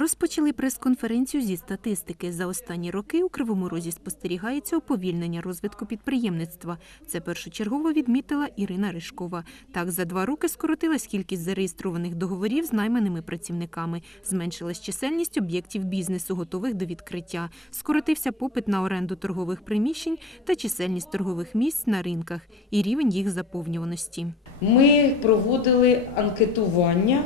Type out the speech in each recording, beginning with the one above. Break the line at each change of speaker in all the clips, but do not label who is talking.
Розпочали прес-конференцію зі статистики. За останні роки у Кривому Розі спостерігається уповільнення розвитку підприємництва. Це першочергово відмітила Ірина Ришкова. Так, за два роки скоротилась кількість зареєстрованих договорів з найманими працівниками, зменшилась чисельність об'єктів бізнесу, готових до відкриття. Скоротився попит на оренду торгових приміщень та чисельність торгових місць на ринках і рівень їх заповнюваності.
Ми проводили анкетування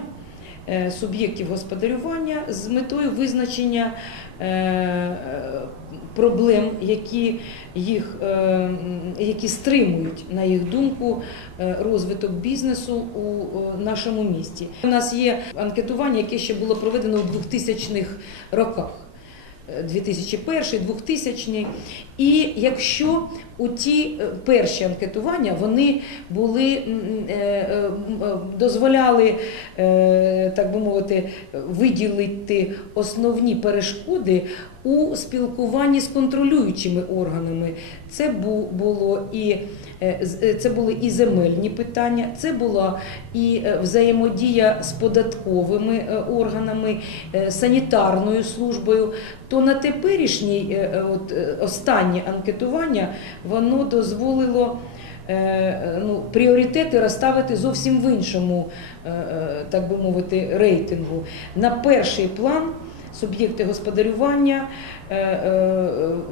суб'єктів господарювання з метою визначення е, е, проблем, які, їх, е, які стримують, на їх думку, е, розвиток бізнесу у е, нашому місті. У нас є анкетування, яке ще було проведено у 2000-х роках. 2001, 2000. І якщо у ті е, перші анкетування вони були е, е, дозволяли, так би мовити, виділити основні перешкоди у спілкуванні з контролюючими органами. Це було і це були і земельні питання, це була і взаємодія з податковими органами, санітарною службою. То на теперішній е, е, от, е, останнє анкетування воно дозволило. Ну, пріоритети розставити зовсім в іншому, так би мовити, рейтингу. На перший план суб'єкти господарювання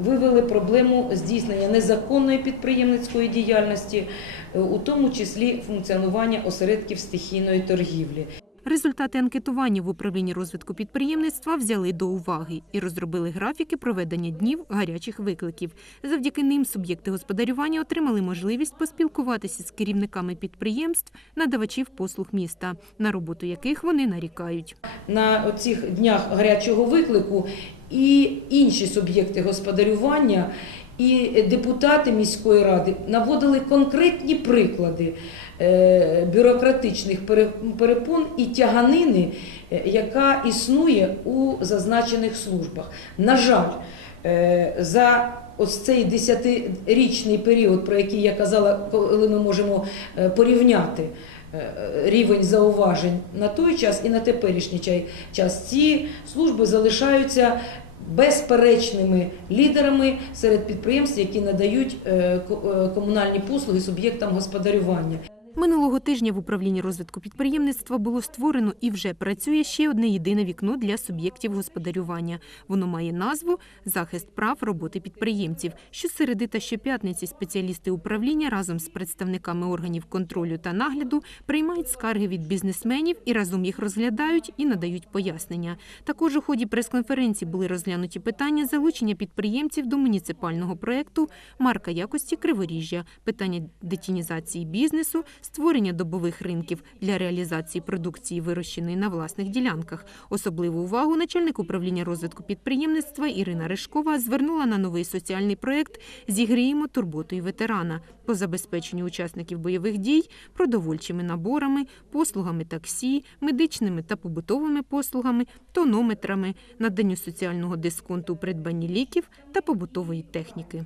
вивели проблему здійснення незаконної підприємницької діяльності, у тому числі функціонування осередків стихійної торгівлі.
Результати анкетування в управлінні розвитку підприємництва взяли до уваги і розробили графіки проведення днів гарячих викликів. Завдяки ним суб'єкти господарювання отримали можливість поспілкуватися з керівниками підприємств, надавачів послуг міста, на роботу яких вони нарікають.
на цих днях гарячого виклику і інші суб'єкти господарювання, і депутати міської ради наводили конкретні приклади е, бюрократичних перепон і тяганини, е, яка існує у зазначених службах. На жаль, е, за ось цей десятирічний період, про який я казала, коли ми можемо порівняти рівень зауважень на той час і на теперішній час, ці служби залишаються безперечними лідерами серед підприємств, які надають е, е, комунальні послуги суб'єктам господарювання.
Минулого тижня в управлінні розвитку підприємництва було створено і вже працює ще одне єдине вікно для суб'єктів господарювання. Воно має назву Захист прав роботи підприємців. Щосереди та щоп'ятниці спеціалісти управління разом з представниками органів контролю та нагляду приймають скарги від бізнесменів і разом їх розглядають і надають пояснення. Також у ході прес-конференції були розглянуті питання залучення підприємців до муніципального проєкту Марка якості Криворіжжя, питання детінізації бізнесу, створення добових ринків для реалізації продукції, вирощеної на власних ділянках. Особливу увагу начальник управління розвитку підприємництва Ірина Ришкова звернула на новий соціальний проєкт Зігріємо турботою ветерана по забезпеченню учасників бойових дій продовольчими наборами, послугами таксі, медичними та побутовими послугами, тонометрами, наданню соціального дисконту у придбанні ліків та побутової техніки.